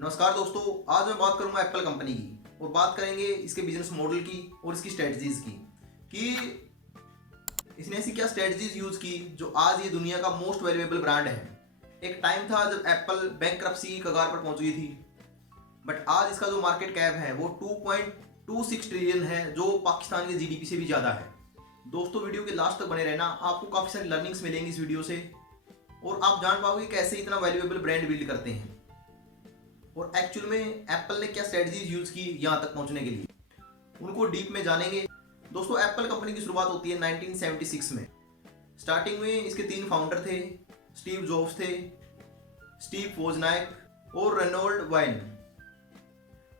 नमस्कार दोस्तों, आज मैं बात करूंगा एप्पल कंपनी की और बात करेंगे इसके बिजनेस मॉडल की और इसकी स्ट्रेटजीज की कि इसने ऐसी क्या स्ट्रेटजीज यूज की जो आज ये दुनिया का मोस्ट वैल्यूएबल ब्रांड है। एक टाइम था जब एप्पल बैंकरप्सी की कगार पर पहुंच गई थी, बट आज इसका जो मार्केट कैप है वो 2.26 ट्रिलियन है, जो पाकिस्तान के जीडीपी से भी ज़्यादा है। दोस्तों, वीडियो के लास्ट तक बने रहना, आपको काफ़ी सारी लर्निंग्स मिलेंगी इस वीडियो से और आप जान पाओगे कैसे इतना वैल्यूएबल ब्रांड बिल्ड करते हैं और एक्चुअल में एप्पल ने क्या स्ट्रेटजीज यूज की यहाँ तक पहुँचने के लिए, उनको डीप में जानेंगे। दोस्तों, एप्पल कंपनी की शुरुआत होती है 1976 में। स्टार्टिंग में इसके 3 फाउंडर थे, स्टीव जॉब्स थे, स्टीव वोजनाइक और रेनोल्ड वाइन।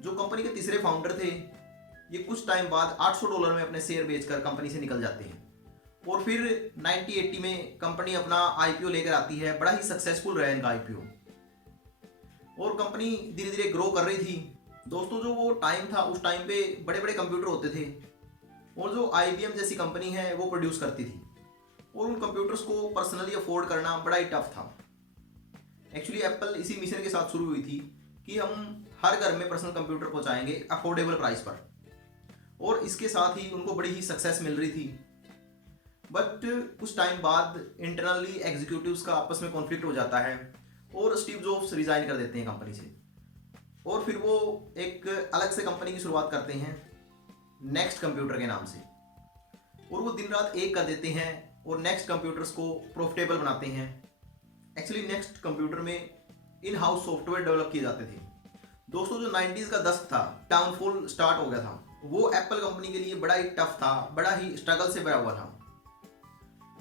जो कंपनी के तीसरे फाउंडर थे, ये कुछ टाइम बाद $800 में अपने शेयर बेचकर कंपनी से निकल जाते हैं और फिर 1980 में कंपनी अपना आईपीओ लेकर आती है। बड़ा ही सक्सेसफुल रहा इनका आईपीओ और कंपनी धीरे धीरे ग्रो कर रही थी। दोस्तों, जो वो टाइम था, उस टाइम पे बड़े बड़े कंप्यूटर होते थे और जो आईबीएम जैसी कंपनी है वो प्रोड्यूस करती थी और उन कंप्यूटर्स को पर्सनली अफोर्ड करना बड़ा ही टफ था। एक्चुअली एप्पल इसी मिशन के साथ शुरू हुई थी कि हम हर घर में पर्सनल कंप्यूटर पहुंचाएंगे अफोर्डेबल प्राइस पर, और इसके साथ ही उनको बड़ी ही सक्सेस मिल रही थी। बट कुछ टाइम बाद इंटरनली एग्जीक्यूटिव्स का आपस में कॉन्फ्लिक्ट हो जाता है और स्टीव जॉब्स रिजाइन कर देते हैं कंपनी से और फिर वो एक अलग से कंपनी की शुरुआत करते हैं नेक्स्ट कंप्यूटर के नाम से, और वो दिन रात एक कर देते हैं और नेक्स्ट कंप्यूटर्स को प्रॉफिटेबल बनाते हैं। एक्चुअली नेक्स्ट कंप्यूटर में इन हाउस सॉफ्टवेयर डेवलप किए जाते थे। दोस्तों, जो 90s का दशक था, डाउनफॉल स्टार्ट हो गया था, वो एप्पल कंपनी के लिए बड़ा ही टफ था, बड़ा ही स्ट्रगल से भरा हुआ था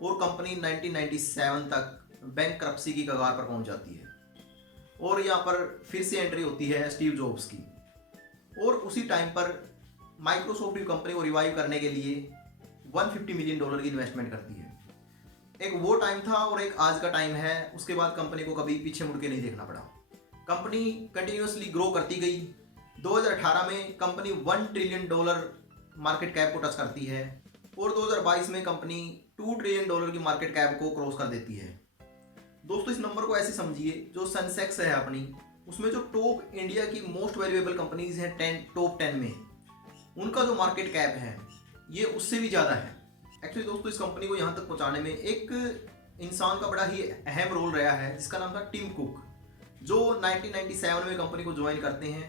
और कंपनी 1997 तक बैंकरप्सी की कगार पर पहुंच जाती है और यहाँ पर फिर से एंट्री होती है स्टीव जॉब्स की। और उसी टाइम पर माइक्रोसॉफ्ट भी कंपनी को रिवाइव करने के लिए $150 मिलियन की इन्वेस्टमेंट करती है। एक वो टाइम था और एक आज का टाइम है। उसके बाद कंपनी को कभी पीछे मुड़ के नहीं देखना पड़ा। कंपनी कंटिन्यूसली ग्रो करती गई। 2018 में कंपनी $1 ट्रिलियन मार्केट कैप को टच करती है और 2022 में कंपनी $2 ट्रिलियन की मार्केट कैप को क्रॉस कर देती है। दोस्तों, इस नंबर को ऐसे समझिए, जो सेंसेक्स है अपनी, उसमें जो टॉप इंडिया की मोस्ट वैल्यूएबल कंपनीज हैं टॉप 10 में, उनका जो मार्केट कैप है ये उससे भी ज़्यादा है। एक्चुअली दोस्तों, इस कंपनी को यहाँ तक पहुँचाने में एक इंसान का बड़ा ही अहम रोल रहा है जिसका नाम था टिम कुक, जो 1997 में कंपनी को ज्वाइन करते हैं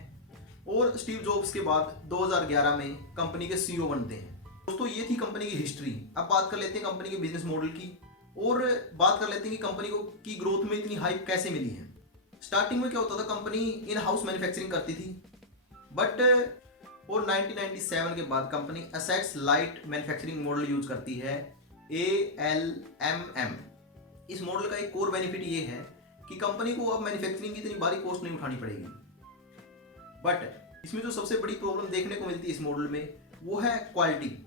और स्टीव जॉब्स के बाद 2011 में कंपनी के सीईओ बनते हैं। दोस्तों, ये थी कंपनी की हिस्ट्री। अब बात कर लेते हैं कंपनी के बिजनेस मॉडल की और बात कर लेते हैं कि कंपनी को की ग्रोथ में इतनी हाइप कैसे मिली है। स्टार्टिंग में क्या होता था, कंपनी इन हाउस मैन्युफैक्चरिंग करती थी, बट और 1997 के बाद company assets light manufacturing model use करती है, ALMM। इस मॉडल का एक कोर बेनिफिट ये है कि कंपनी को अब मैन्युफैक्चरिंग की इतनी भारी कॉस्ट नहीं उठानी पड़ेगी। बट इसमें जो सबसे बड़ी प्रॉब्लम देखने को मिलती है इस मॉडल में, वो है क्वालिटी।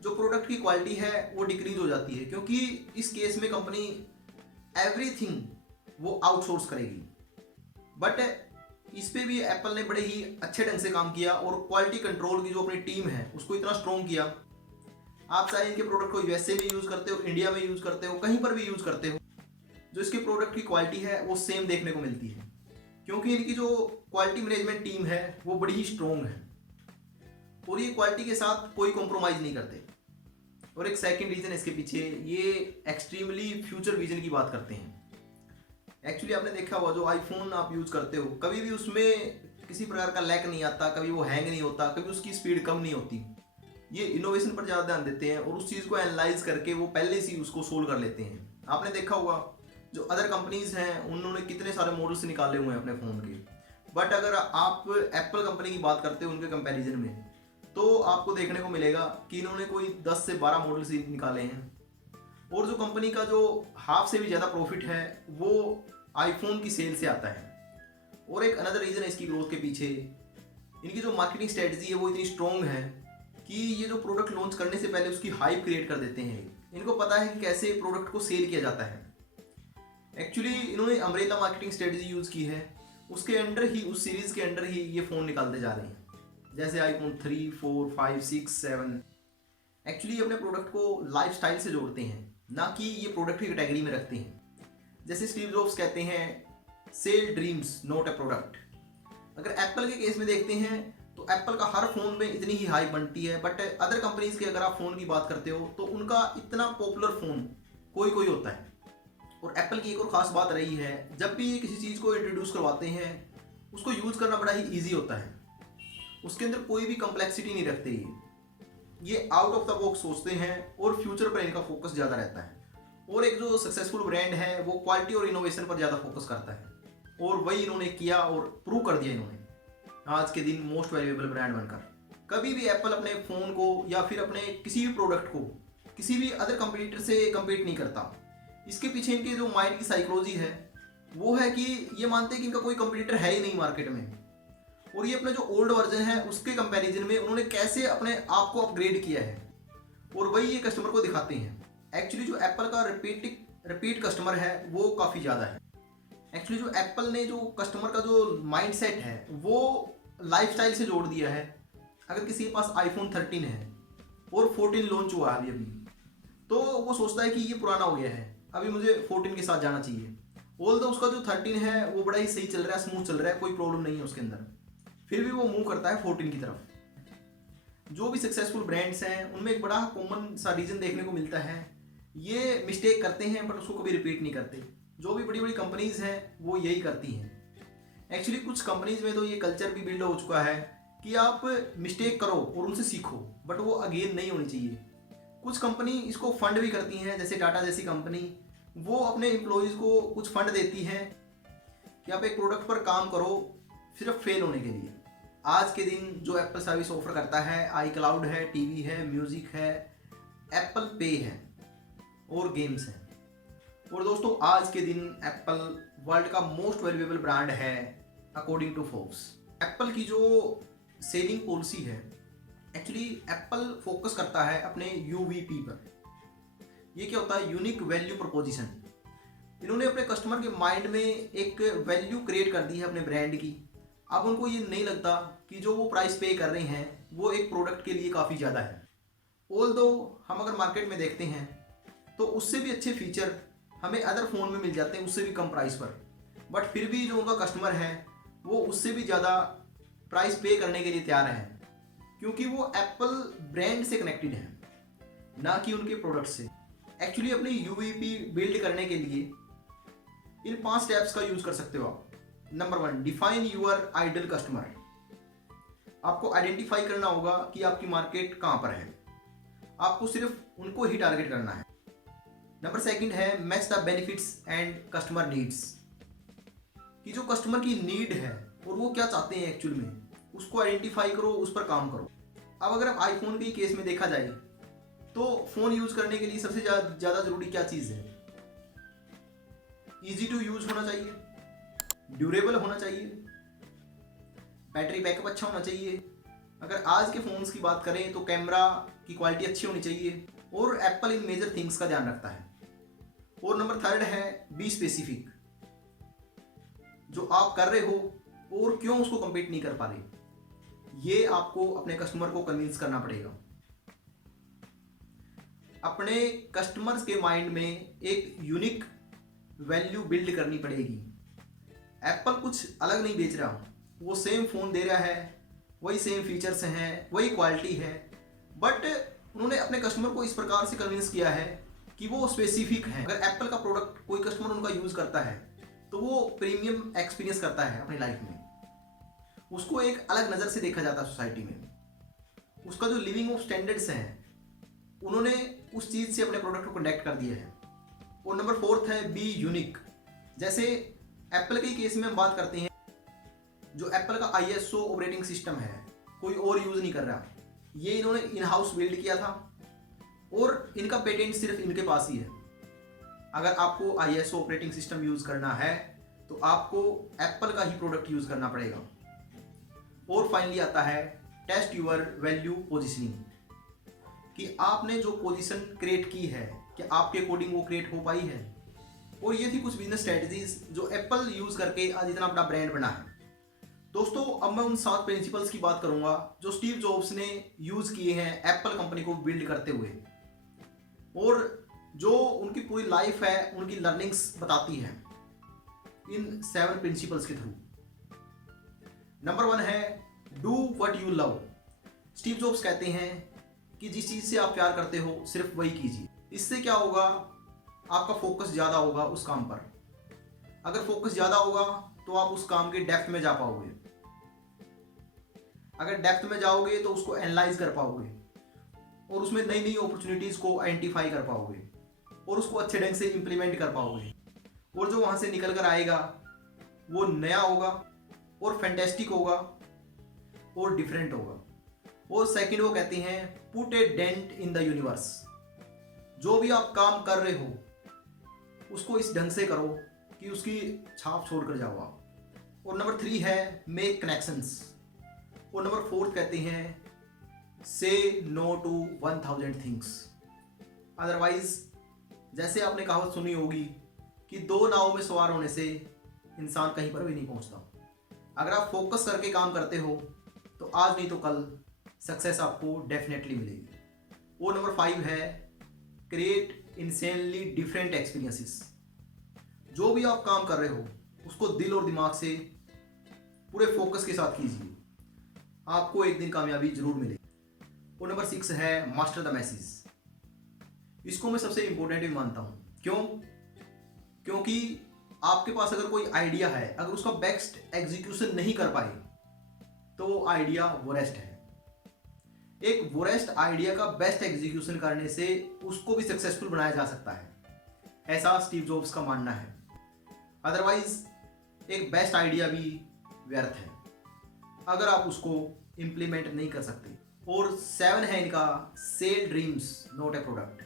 जो प्रोडक्ट की क्वालिटी है वो डिक्रीज हो जाती है, क्योंकि इस केस में कंपनी एवरीथिंग वो आउटसोर्स करेगी। बट इस पे भी एप्पल ने बड़े ही अच्छे ढंग से काम किया और क्वालिटी कंट्रोल की जो अपनी टीम है उसको इतना स्ट्रॉन्ग किया। आप चाहे इनके प्रोडक्ट को यूएसए में यूज़ करते हो, इंडिया में यूज़ करते हो, कहीं पर भी यूज़ करते हो, जो इसके प्रोडक्ट की क्वालिटी है वो सेम देखने को मिलती है, क्योंकि इनकी जो क्वालिटी मैनेजमेंट टीम है वो बड़ी ही स्ट्रॉन्ग है और ये क्वालिटी के साथ कोई कॉम्प्रोमाइज़ नहीं करते। और एक सेकंड रीज़न इसके पीछे, ये एक्सट्रीमली फ्यूचर विजन की बात करते हैं। एक्चुअली आपने देखा होगा, जो आईफोन आप यूज़ करते हो, कभी भी उसमें किसी प्रकार का लैग नहीं आता, कभी वो हैंग नहीं होता, कभी उसकी स्पीड कम नहीं होती। ये इनोवेशन पर ज़्यादा ध्यान देते हैं और उस चीज़ को एनालाइज करके वो पहले से ही उसको सोल्व कर लेते हैं। आपने देखा होगा, जो अदर कंपनीज हैं उन्होंने कितने सारे मॉडल्स निकाले हुए हैं अपने फ़ोन के, बट अगर आप एप्पल कंपनी की बात करते हो उनके कंपैरिजन में, तो आपको देखने को मिलेगा कि इन्होंने कोई 10 से 12 मॉडल्स ही निकाले हैं और जो कंपनी का जो हाफ से भी ज़्यादा प्रॉफिट है वो आईफोन की सेल से आता है। और एक अनदर रीज़न है इसकी ग्रोथ के पीछे, इनकी जो मार्केटिंग स्ट्रेटजी है वो इतनी स्ट्रॉन्ग है कि ये जो प्रोडक्ट लॉन्च करने से पहले उसकी हाइप क्रिएट कर देते हैं। इनको पता है कि कैसे प्रोडक्ट को सेल किया जाता है। एक्चुअली इन्होंने अम्ब्रेला मार्केटिंग स्ट्रेटजी यूज़ की है, उसके अंडर ही, उस सीरीज़ के अंडर ही ये फ़ोन निकालते जा रहे हैं, जैसे आईफोन 3, 4, 5, 6, 7। एक्चुअली अपने प्रोडक्ट को लाइफस्टाइल से जोड़ते हैं, ना कि ये प्रोडक्ट की कैटेगरी में रखते हैं। जैसे स्टीव जॉब्स कहते हैं, sell dreams not a product. अगर एप्पल के केस में देखते हैं तो एप्पल का हर फ़ोन में इतनी ही हाइप बनती है, बट अदर कंपनीज़ की अगर आप फ़ोन की बात करते हो तो उनका इतना पॉपुलर फ़ोन कोई कोई होता है। और एप्पल की एक और ख़ास बात रही है, जब भी ये किसी चीज़ को इंट्रोड्यूस करवाते हैं उसको यूज़ करना बड़ा ही ईजी होता है। उसके अंदर कोई भी कम्प्लेक्सिटी नहीं रखते ये आउट ऑफ द बॉक्स सोचते हैं और फ्यूचर पर इनका फोकस ज़्यादा रहता है। और एक जो सक्सेसफुल ब्रांड है वो क्वालिटी और इनोवेशन पर ज़्यादा फोकस करता है, और वही इन्होंने किया और प्रूव कर दिया इन्होंने आज के दिन मोस्ट वैल्यूएबल ब्रांड बनकर। कभी भी एप्पल अपने फ़ोन को या फिर अपने किसी भी प्रोडक्ट को किसी भी अदर कंपटीटर से कम्पीट नहीं करता। इसके पीछे इनके जो माइंड की साइकोलॉजी है वो है कि ये मानते हैं कि इनका कोई कंपटीटर है ही नहीं मार्केट में, और ये अपने जो ओल्ड वर्जन है उसके कंपैरिजन में उन्होंने कैसे अपने आप को अपग्रेड किया है और वही ये कस्टमर को दिखाते हैं। एक्चुअली जो एप्पल का रिपीट कस्टमर है वो काफ़ी ज़्यादा है। एक्चुअली जो एप्पल ने जो कस्टमर का जो माइंडसेट है वो लाइफस्टाइल से जोड़ दिया है। अगर किसी के पास आईफोन 13 है और 14 लॉन्च हुआ है अभी, तो वो सोचता है कि ये पुराना हो गया है, अभी मुझे 14 के साथ जाना चाहिए। ऑल्दो उसका जो 13 है वो बड़ा ही सही चल रहा है, स्मूथ चल रहा है, कोई प्रॉब्लम नहीं है उसके अंदर, फिर भी वो मूव करता है 14 की तरफ। जो भी सक्सेसफुल ब्रांड्स हैं उनमें एक बड़ा कॉमन सा रीज़न देखने को मिलता है, ये मिस्टेक करते हैं बट उसको कभी रिपीट नहीं करते। जो भी बड़ी बड़ी कंपनीज़ हैं वो यही करती हैं। एक्चुअली कुछ कंपनीज़ में तो ये कल्चर भी बिल्ड हो चुका है कि आप मिस्टेक करो और उनसे सीखो, बट वो अगेन नहीं होनी चाहिए। कुछ कंपनी इसको फंड भी करती हैं, जैसे टाटा जैसी कंपनी, वो अपने एम्प्लॉयज़ को कुछ फंड देती हैं कि आप एक प्रोडक्ट पर काम करो सिर्फ फेल होने के लिए। आज के दिन जो एप्पल सर्विस ऑफर करता है, आई क्लाउड है, टीवी है, म्यूज़िक है, एप्पल पे है और गेम्स हैं। और दोस्तों आज के दिन एप्पल वर्ल्ड का मोस्ट वैल्यूएबल ब्रांड है अकॉर्डिंग टू फोर्ब्स। एप्पल की जो सेलिंग पॉलिसी है, एक्चुअली एप्पल फोकस करता है अपने यूवीपी पर। ये क्या होता है? Unique value proposition. इन्होंने अपने कस्टमर के माइंड में एक वैल्यू क्रिएट कर दी है अपने ब्रांड की। अब उनको ये नहीं लगता कि जो वो प्राइस पे कर रहे हैं वो एक प्रोडक्ट के लिए काफ़ी ज़्यादा है। ऑल्दो हम अगर मार्केट में देखते हैं तो उससे भी अच्छे फीचर हमें अदर फ़ोन में मिल जाते हैं उससे भी कम प्राइस पर, बट फिर भी जो उनका कस्टमर है वो उससे भी ज़्यादा प्राइस पे करने के लिए तैयार है, क्योंकि वो एप्पल ब्रांड से कनेक्टेड है, ना कि उनके प्रोडक्ट से। एक्चुअली अपनी यूवीपी बिल्ड करने के लिए इन 5 स्टेप्स का यूज़ कर सकते हो आप। Number 1, define your ideal customer. आपको आइडेंटिफाई करना होगा कि आपकी मार्केट कहाँ पर है, आपको सिर्फ उनको ही टारगेट करना है। नंबर 2 है match the benefits and customer needs, कि जो कस्टमर की नीड है और वो क्या चाहते हैं एक्चुअल में, उसको आइडेंटिफाई करो, उस पर काम करो। अब अगर आप आईफोन के केस में देखा जाए तो फ़ोन यूज़ करने के लिए सबसे ज़्यादा ज़रूरी क्या चीज़ है? ईजी टू यूज़ होना चाहिए, ड्यूरेबल होना चाहिए, बैटरी बैकअप अच्छा होना चाहिए। अगर आज के फ़ोन्स की बात करें तो कैमरा की क्वालिटी अच्छी होनी चाहिए, और एप्पल इन मेजर थिंग्स का ध्यान रखता है। और नंबर 3 है बी स्पेसिफिक, जो आप कर रहे हो और क्यों उसको कंप्लीट नहीं कर पा रहे, ये आपको अपने कस्टमर को कन्विंस करना पड़ेगा। अपने कस्टमर्स के माइंड में एक यूनिक वैल्यू बिल्ड करनी पड़ेगी। एप्पल कुछ अलग नहीं बेच रहा, वो सेम फ़ोन दे रहा है, वही सेम फीचर्स हैं, वही क्वालिटी है, बट उन्होंने अपने कस्टमर को इस प्रकार से कन्विंस किया है कि वो स्पेसिफिक है। अगर एप्पल का प्रोडक्ट कोई कस्टमर उनका यूज़ करता है तो वो प्रीमियम एक्सपीरियंस करता है अपनी लाइफ में, उसको एक अलग नज़र से देखा जाता है सोसाइटी में। उसका जो लिविंग ऑफ स्टैंडर्ड्स हैं उन्होंने उस चीज़ से अपने प्रोडक्ट को कनेक्ट कर दिया है। और नंबर 4 है बी यूनिक। जैसे एप्पल के केस में हम बात करते हैं, जो एप्पल का ISO ऑपरेटिंग सिस्टम है कोई और यूज़ नहीं कर रहा, ये इन्होंने इन हाउस बिल्ड किया था और इनका पेटेंट सिर्फ इनके पास ही है। अगर आपको ISO ऑपरेटिंग सिस्टम यूज़ करना है तो आपको एप्पल का ही प्रोडक्ट यूज़ करना पड़ेगा। और फाइनली आता है टेस्ट यूअर वैल्यू पोजिशनिंग, कि आपने जो पोजीशन क्रिएट की है कि आपके अकॉर्डिंग वो क्रिएट हो पाई है। और ये थी कुछ बिजनेस स्ट्रेटजीज जो एप्पल यूज़ करके आज इतना बड़ा ब्रांड बना है। दोस्तों अब मैं उन 7 प्रिंसिपल्स की बात करूंगा जो स्टीव जॉब्स ने यूज़ किए हैं एप्पल कंपनी को बिल्ड करते हुए, और जो उनकी पूरी लाइफ है उनकी लर्निंग्स बताती है इन 7 प्रिंसिपल्स के थ्रू। नंबर 1 है do what you love. Steve Jobs कहते हैं कि जिस चीज़ से आप प्यार करते हो सिर्फ वही कीजिए। इससे क्या होगा, आपका फोकस ज़्यादा होगा उस काम पर। अगर फोकस ज़्यादा होगा तो आप उस काम के डेप्थ में जा पाओगे। अगर डेप्थ में जाओगे तो उसको एनालाइज कर पाओगे और उसमें नई नई अपॉर्चुनिटीज़ को आइडेंटिफाई कर पाओगे और उसको अच्छे ढंग से इम्प्लीमेंट कर पाओगे। और जो वहाँ से निकल कर आएगा वो नया होगा और फैंटेस्टिक होगा और डिफरेंट होगा। और सेकंड वो कहते हैं put a dent in the universe. जो भी आप काम कर रहे हो उसको इस ढंग से करो कि उसकी छाप छोड़ कर जाओ आप। और नंबर 3 है मेक कनेक्शंस। और नंबर 4 कहते हैं से नो टू 1000 थिंग्स। अदरवाइज जैसे आपने कहावत सुनी होगी कि 2 नावों में सवार होने से इंसान कहीं पर भी नहीं पहुंचता। अगर आप फोकस करके काम करते हो तो आज नहीं तो कल सक्सेस आपको डेफिनेटली मिलेगी। और नंबर 5 है क्रिएट इंसेनली डिफरेंट एक्सपीरियंसेस। जो भी आप काम कर रहे हो उसको दिल और दिमाग से पूरे फोकस के साथ कीजिए, आपको एक दिन कामयाबी जरूर मिलेगी। और नंबर 6 है मास्टर द मैसेज। इसको मैं सबसे इंपॉर्टेंट भी मानता हूँ। क्यों? क्योंकि आपके पास अगर कोई आइडिया है, अगर उसका बेस्ट एग्जीक्यूशन नहीं कर पाए तो वो आइडिया वोरेस्ट है। एक वोरेस्ट आइडिया का बेस्ट एग्जीक्यूशन करने से उसको भी सक्सेसफुल बनाया जा सकता है, ऐसा स्टीव जॉब्स का मानना है। अदरवाइज एक बेस्ट आइडिया भी व्यर्थ है अगर आप उसको इम्प्लीमेंट नहीं कर सकते। और 7 है इनका sell dreams not a product,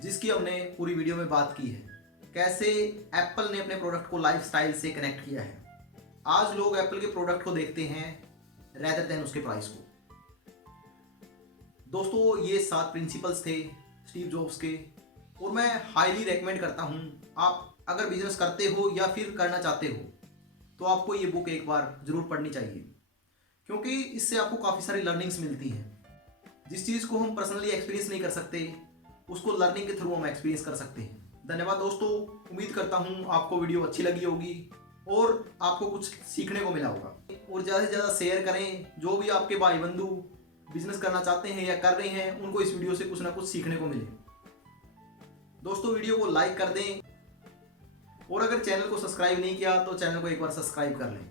जिसकी हमने पूरी वीडियो में बात की है। कैसे एप्पल ने अपने प्रोडक्ट को लाइफस्टाइल से कनेक्ट किया है। आज लोग एप्पल के प्रोडक्ट को देखते हैं रेदर देन उसके प्राइस को। दोस्तों ये 7 प्रिंसिपल्स थे स्टीव जॉब्स के और मैं हाईली रेकमेंड करता हूँ आप अगर बिजनेस करते हो या फिर करना चाहते हो तो आपको ये बुक एक बार ज़रूर पढ़नी चाहिए, क्योंकि इससे आपको काफ़ी सारी लर्निंग्स मिलती हैं। जिस चीज़ को हम पर्सनली एक्सपीरियंस नहीं कर सकते उसको लर्निंग के थ्रू हम एक्सपीरियंस कर सकते हैं। धन्यवाद दोस्तों, उम्मीद करता हूँ आपको वीडियो अच्छी लगी होगी और आपको कुछ सीखने को मिला होगा। और ज़्यादा से ज़्यादा शेयर करें। जो भी आपके भाई बंधु बिजनेस करना चाहते हैं या कर रहे हैं उनको इस वीडियो से कुछ ना कुछ सीखने को मिले। दोस्तों वीडियो को लाइक कर दें और अगर चैनल को सब्सक्राइब नहीं किया तो चैनल को एक बार सब्सक्राइब कर लें।